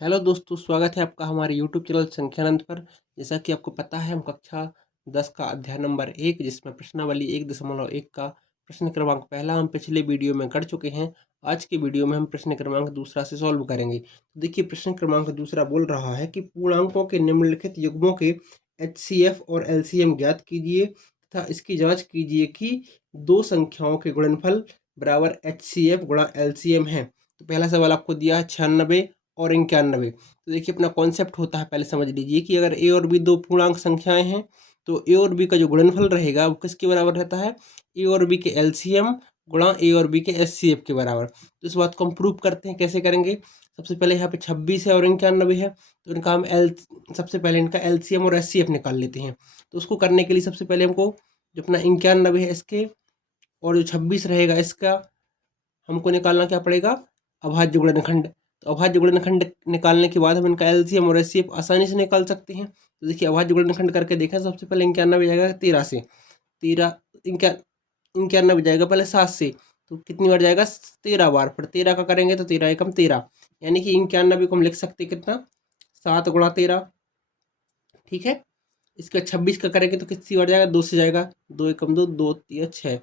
Hello दोस्तों, स्वागत है आपका हमारे यूट्यूब चैनल संख्यानंद पर। जैसा कि आपको पता है, हम कक्षा 10 का अध्याय नंबर 1 जिसमें प्रश्नावली 1.1 का प्रश्न क्रमांक पहला हम पिछले वीडियो में कर चुके हैं। आज के वीडियो में हम प्रश्न क्रमांक दूसरा से सॉल्व करेंगे। तो देखिए, प्रश्न क्रमांक दूसरा बोल रहा है कि पूर्णांकों के निम्नलिखित युग्मों के HCF और LCM ज्ञात कीजिए तथा इसकी जाँच कीजिए कि दो संख्याओं के गुणनफल बराबर HCF गुणा LCM है। तो पहला सवाल आपको दिया है 96 और 91। तो देखिए, अपना कॉन्सेप्ट होता है, पहले समझ लीजिए कि अगर ए और बी दो पूर्णांक संख्याएं हैं तो ए और बी का जो गुणनफल रहेगा वो किसके बराबर रहता है? ए और बी के एलसीएम गुणा ए और बी के एचसीएफ के बराबर। तो इस बात को हम प्रूव करते हैं। कैसे करेंगे? सबसे पहले यहाँ पे 26 है और 91 है, तो इनका हम सबसे पहले इनका एलसीएम और एचसीएफ निकाल लेते हैं। तो उसको करने के लिए सबसे पहले हमको जो अपना 91 है इसके और जो 26 रहेगा इसका हमको निकालना क्या पड़ेगा? अभाज्य गुणनखंड। तो अभाज्य गुणनखंड निकालने के बाद हम इनका एलसीएम और एचसीएफ आसानी से निकाल सकते हैं। तो देखिए, अभाज्य गुणनखंड करके देखें। सबसे पहले 91 जाएगा 13 से, 13 91 जाएगा पहले 7 से, तो कितनी बार जाएगा? 13 बार। फिर 13 का करेंगे तो 13 एकम 13, यानी कि 91 को हम लिख सकते कितना? 7 गुणा 13। ठीक है। इसके बाद 26 का करेंगे तो कितनी बार जाएगा? 2 से जाएगा, 2 एकम 2, 2 3 6।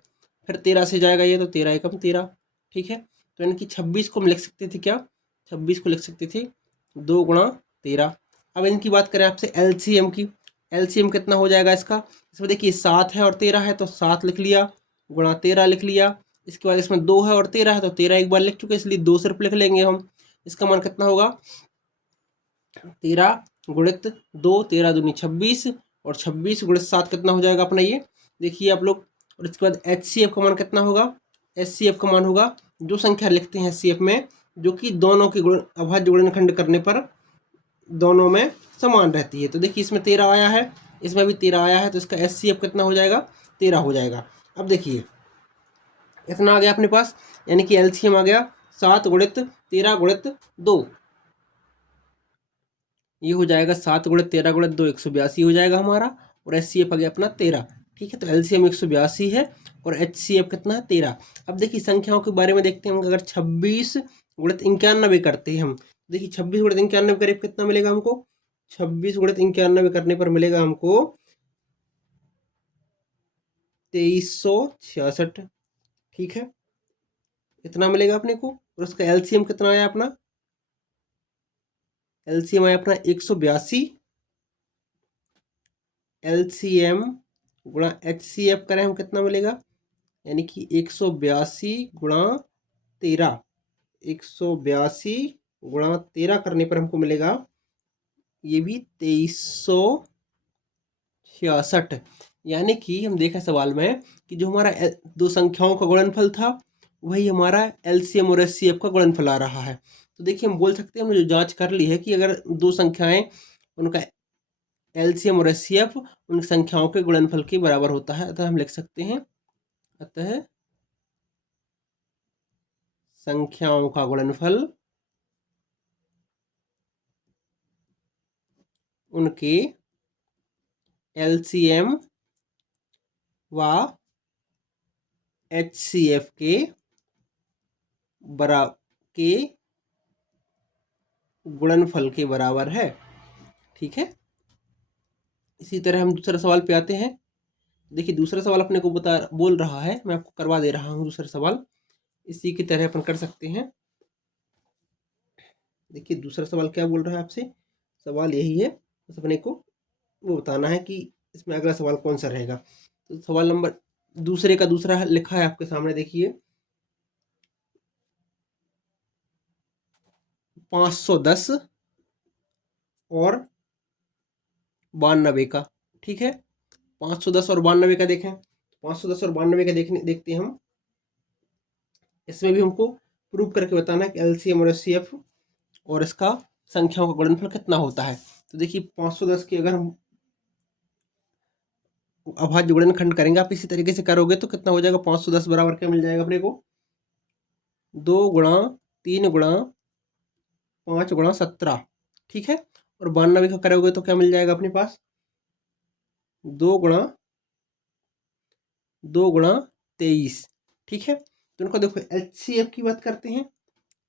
फिर 13 से जाएगा ये, तो 13 एकम 13। ठीक है। तो यानी कि 26 को हम लिख सकते थे क्या? 26 को लिख सकते थे 2 गुणा 13। अब इनकी बात करें आपसे एलसीएम की। एलसीएम कितना हो जाएगा इसका? इसमें देखिए 7 है और 13 है, तो 7 लिख लिया, गुणा 13 लिख लिया। इसके बाद इसमें 2 है और 13 है, तो 13 एक बार लिख चुके, इसलिए 2 सिर्फ लिख लेंगे हम। इसका मान कितना होगा? 13 गुणित 2, 13 दूनी 26, और 26 गुणित 7 कितना हो जाएगा अपना ये? देखिए आप लोग। और इसके बाद HCF का मान कितना होगा? HCF का मान होगा, जो संख्या लिखते हैं HCF में, जो कि दोनों के अभाज्य गुणनखंड करने पर दोनों में समान रहती है। तो देखिए, इसमें 13 आया है, इसमें भी 13 आया है, तो इसका HCF कितना हो जाएगा? 13 हो जाएगा। अब देखिए, इतना आ गया अपने पास, यानी कि LCM आ गया 7 गुणित 13 गुणित 2। ये हो जाएगा 7 गुणित 13 गुणित 2, 182 हो जाएगा हमारा। और HCF आ गया अपना 13। ठीक है। तो LCM 182 है और HCF कितना है? 13। अब देखिए, संख्याओं के बारे में देखते हैं हम। अगर 26 गुणित 91 करते हैं हम, देखिए 26 गुणित 91 करीब कितना मिलेगा हमको? 26 गुणित 91 करने पर मिलेगा हमको 2366। ठीक है, इतना मिलेगा अपने को। और उसका LCM कितना आया अपना? LCM आया अपना 182। LCM गुणा HCF करें हम, कितना मिलेगा? यानी कि 182 गुणा 13, 182 गुणा 13 करने पर हमको मिलेगा ये भी 2366। यानी कि हम देखें सवाल में कि जो हमारा दो संख्याओं का गुणनफल था, वही हमारा एलसीएम और एचसीएफ का गुणनफल आ रहा है। तो देखिए, हम बोल सकते हैं, हमने जो जांच कर ली है कि अगर दो संख्याएं, उनका एलसीएम और एचसीएफ उन संख्याओं के गुणनफल के बराबर होता है। अतः हम लिख सकते हैं, अतः संख्याओं का गुणनफल उनके एलसीएम व एचसीएफ के गुणनफल के बराबर है। ठीक है। इसी तरह हम दूसरे सवाल पे आते हैं। देखिए, दूसरा सवाल अपने को बोल रहा है, मैं आपको करवा दे रहा हूँ दूसरा सवाल। इसी की तरह अपन कर सकते हैं। देखिए, दूसरा सवाल क्या बोल रहा है आपसे? सवाल यही है, बस अपने को वो बताना है कि इसमें अगला सवाल कौन सा रहेगा। तो सवाल नंबर दूसरे का दूसरा लिखा है आपके सामने, देखिए 510 और 92 का। ठीक है। 510 और 92 का देखें। 510 और 92 का देखते हैं हम। इसमें भी हमको प्रूव करके बताना है कि एलसीएम और एचसीएफ और इसका संख्याओं का गुणनफल कितना होता है। तो देखिए, 510 की अगर हम अभाज्य गुणनखंड करेंगे, आप इसी तरीके से करोगे तो कितना हो जाएगा? 510 बराबर क्या मिल जाएगा अपने को? 2 गुणा 3 गुणा 5 गुणा 17। ठीक है। और 92 का करोगे तो क्या मिल जाएगा अपने पास? 2 गुणा 23। ठीक है। तो इनको देखो, HCF की बात करते हैं।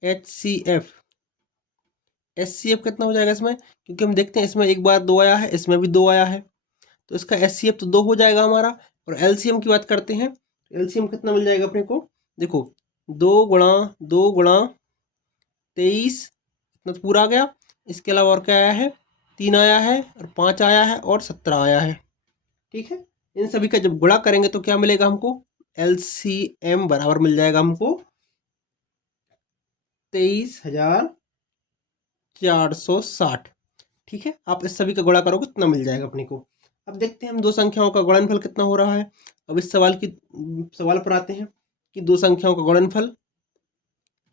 HCF HCF कितना हो जाएगा इसमें, क्योंकि हम देखते हैं इसमें एक बार 2 आया है, इसमें भी 2 आया है, तो इसका HCF तो 2 हो जाएगा हमारा। और LCM की बात करते हैं, LCM कितना मिल जाएगा अपने को, देखो 2 गुणा 2 गुणा 23 इतना तो पूरा आ गया। इसके अलावा और क्या आया है, 3 आया है और 5 आया है और 17 आया है। ठीक है, इन सभी का जब गुणा करेंगे तो क्या मिलेगा हमको, LCM बराबर मिल जाएगा हमको 23,460। ठीक है, आप इस सभी का गुणा करोगे कितना मिल जाएगा अपने को। अब देखते हैं हम दो संख्याओं का गुणनफल कितना हो रहा है। अब इस सवाल पर आते हैं कि दो संख्याओं का गुणनफल,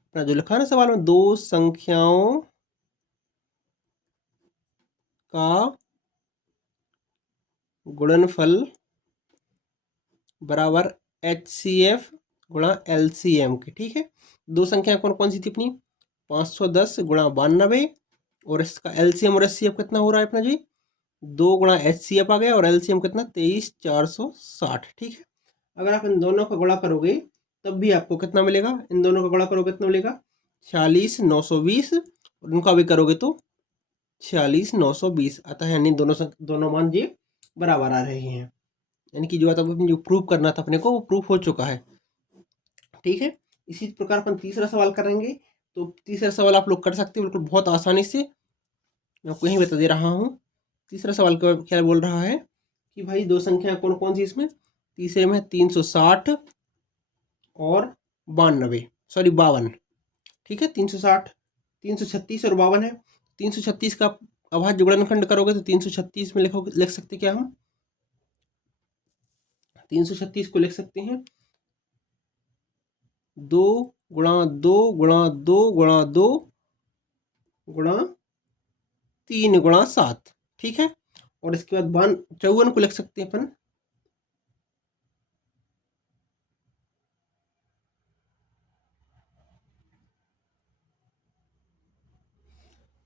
अपना जो लिखा है ना सवाल में, दो संख्याओं का गुणनफल बराबर HCF गुणा LCM के। ठीक है, दो संख्या कौन कौन सी थी अपनी, 510 गुणा 92, और इसका LCM और HCF कितना हो रहा है अपना जी, 2 गुणा HCF आ गया और LCM कितना 23,460। ठीक है, अगर आप इन दोनों का गुणा करोगे तब भी आपको कितना मिलेगा, इन दोनों का गुणा करोगे कितना मिलेगा, 46,920, और इनका भी करोगे तो 46,920 आता है, यानी दोनों मान जी बराबर आ रहे हैं। यानी कि जो जो प्रूव करना था अपने को वो प्रूफ हो चुका है। ठीक है, इसी प्रकार अपन तीसरा सवाल करेंगे। तो तीसरा सवाल आप लोग कर सकते हो बिल्कुल बहुत आसानी से, मैं आपको यहीं बता दे रहा हूँ। तीसरा सवाल क्या बोल रहा है कि भाई दो संख्या कौन कौन सी इसमें, तीसरे में 360 और 52। ठीक है, 360, 336 और 52 है। 336 का अभाज्य गुणनखंड करोगे तो 336 में लिख सकते क्या हम, 336 को लिख सकते हैं 2 गुणा 2 गुणा 2 गुणा 2 गुणा 3 गुणा 7। ठीक है, और इसके बाद 54 को लिख सकते हैं अपन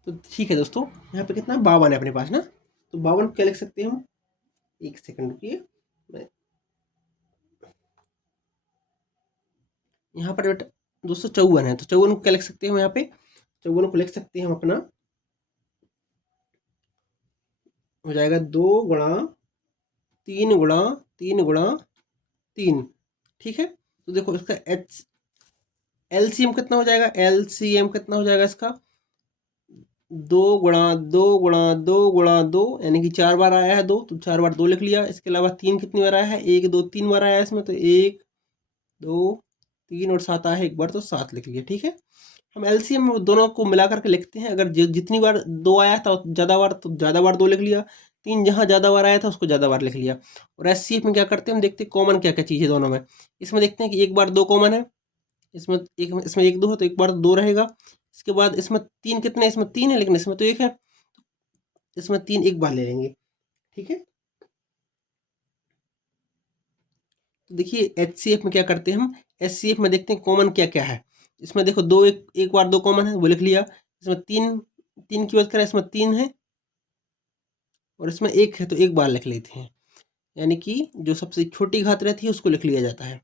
तो। ठीक है दोस्तों, यहाँ पे कितना 52 है अपने पास ना, तो 52 क्या लिख सकते हैं हम, एक सेकंड रुकिए, यहाँ पर बेटा 254 है, तो 54 को क्या लिख सकते हैं हम, यहाँ पे 54 को लिख सकते हैं हम अपना, हो जाएगा 2 गुणा 3 गुणा 3 गुणा 3। ठीक है, तो देखो इसका LCM कितना हो जाएगा, LCM कितना हो जाएगा इसका, 2 गुणा 2 गुणा 2 गुणा 2, यानी कि 4 बार आया है 2, तो 4 बार 2 लिख लिया। इसके अलावा 3 कितनी बार आया है, 1 2 3 बार आया है इसमें, तो 1 2 3 और 7 आया है एक बार, तो 7 लिख लिया। ठीक है, हम LCM दोनों को मिला करके लिखते हैं, अगर जितनी बार 2 आया था ज़्यादा बार तो ज़्यादा बार 2 लिख लिया, 3 जहाँ ज़्यादा बार आया था उसको ज़्यादा बार लिख लिया। और HCF में क्या करते हैं हम, देखते हैं कॉमन क्या क्या चीज़ है दोनों में। इसमें देखते हैं कि एक बार 2 कॉमन है, इसमें 1 2 हो तो एक बार 2 रहेगा। इसके बाद इसमें 3 कितने, इसमें 3 है लेकिन इसमें तो 1 है, इसमें 3 एक बार ले लेंगे। ठीक है, तो देखिए HCF में क्या करते हैं हम, HCF में देखते हैं कॉमन क्या क्या है। इसमें देखो दो एक बार 2 कॉमन है वो लिख लिया। इसमें 3 3 की बात करें, इसमें 3 है और इसमें 1 है तो एक बार लिख लेते हैं, यानी कि जो सबसे छोटी घात रहती है उसको लिख लिया जाता है।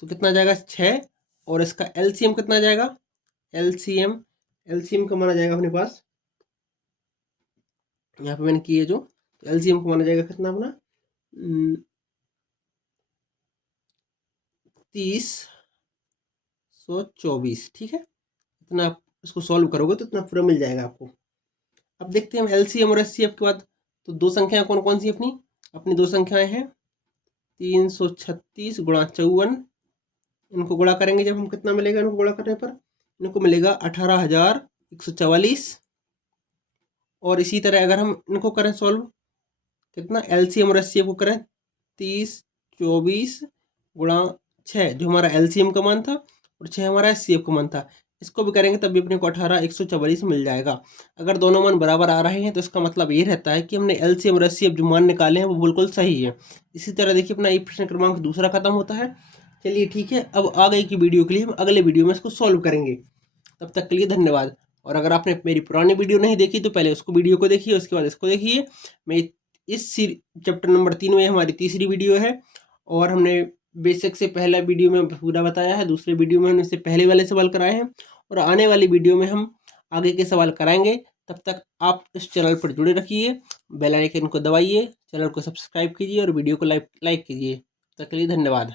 तो कितना आ जाएगा 6, और इसका LCM कितना आ जाएगा, LCM का माना जाएगा अपने पास, यहाँ पे मैंने किए जो, तो LCM को माना जाएगा कितना अपना 30,124। ठीक है, इतना आप इसको सॉल्व करोगे तो इतना पूरा मिल जाएगा आपको। अब देखते हैं हम LCM और HCF के बाद, तो दो संख्याएं कौन कौन सी अपनी अपनी दो संख्याएं हैं 336 गुणा 54, इनको गुणा करेंगे जब हम कितना मिलेगा, इनको गुणा करने पर इनको मिलेगा 18,144। और इसी तरह अगर हम इनको करें सॉल्व, कितना LCM और HCF को करें 30 24 गुणा 6, जो हमारा LCM का मान था, और 6 हमारा HCF का मान था, इसको भी करेंगे तब भी अपने को 18,144 मिल जाएगा। अगर दोनों मान बराबर आ रहे हैं तो इसका मतलब ये रहता है कि हमने LCM और HCF जो मान निकाले हैं वो बिल्कुल सही है। इसी तरह देखिए अपना एक प्रश्न क्रमांक दूसरा खत्म होता है। चलिए ठीक है, अब आगे की वीडियो के लिए हम अगले वीडियो में इसको सॉल्व करेंगे। तब तक के लिए धन्यवाद। और अगर आपने मेरी पुरानी वीडियो नहीं देखी तो पहले उसको वीडियो को देखिए, उसके बाद इसको देखिए। मैं इस चैप्टर नंबर 3 में हमारी तीसरी वीडियो है, और हमने बेसिक से पहला वीडियो में पूरा बताया है, दूसरे वीडियो में हमने इससे पहले वाले सवाल कराए हैं, और आने वाली वीडियो में हम आगे के सवाल कराएंगे। तब तक आप इस चैनल पर जुड़े रखिए, बेल आइकन को दबाइए, चैनल को सब्सक्राइब कीजिए और वीडियो को लाइक कीजिए। तब तक के लिए धन्यवाद।